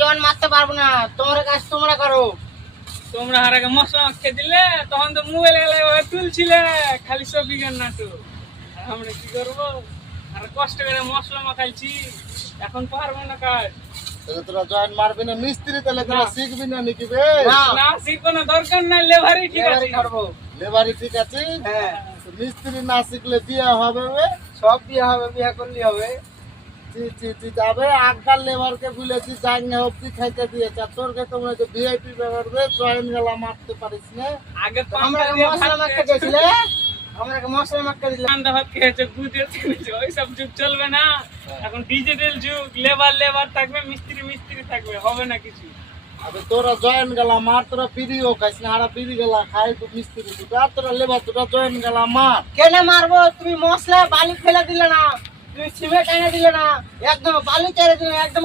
Join মারতে পারবো না, তোমার কাজ তোমরা করো। তোমরা আর আগে মশলা মাখিয়ে দিলে তখন তো মোবাইল গেলে তুলছিলে খালি শপিংয়ের নাটক। আর আমরা কি করবো? আর কষ্ট করে মশলা মাখাইছি, এখন পারবো না কাজ। তাহলে তোরা জয়েন মারবি না মিস্ত্রি, তাহলে তোরা না। শিখবি না নাকি বে? না। না শিখবো না, দরকার নাই, লেভারই ঠিক আছে। এবারে করবো। লেবারি ঠিক আছে, হ্যাঁ, তো মিস্ত্রি না শিখলে বিয়া হবে বে? সব বিয়ে হবে, বিয়ে করলে হবে। যাবে আগকাল লেবারকে বলেছি জাঙ্গা অব্দি খাইতে দিয়েছে, আর তোরকে তোমরা যে ভিআইপি ব্যাপার বে জয়েন গেলা মারতে পারিস না। আগে তো আমরা মশলা মাখতে দিয়েছিলে, আমরা মশলা মাখতে দিলাম। ঠান্ডা ভাত খেয়েছে, বুঝে চিনেছে, ওইসব যুগ চলবে না। এখন ডিজিটাল যুগ, লেবার থাকবে, মিস্ত্রি থাকবে, হবে না কিছু। আবে তোরা জয়েন গেলা মার, তোরা পিড়িও খাইস না, হারা পিড়ি গেলা খাই তো মিস্ত্রি দুটো, আর তোরা লেবার তোরা জয়েন গেলা মার। কেন মারবো? তুমি মশলা বালি ফেলে দিলে না, তুমি সিমেন্ট এনে দিলে না, একদম বালি চেড়ে দিলে, একদম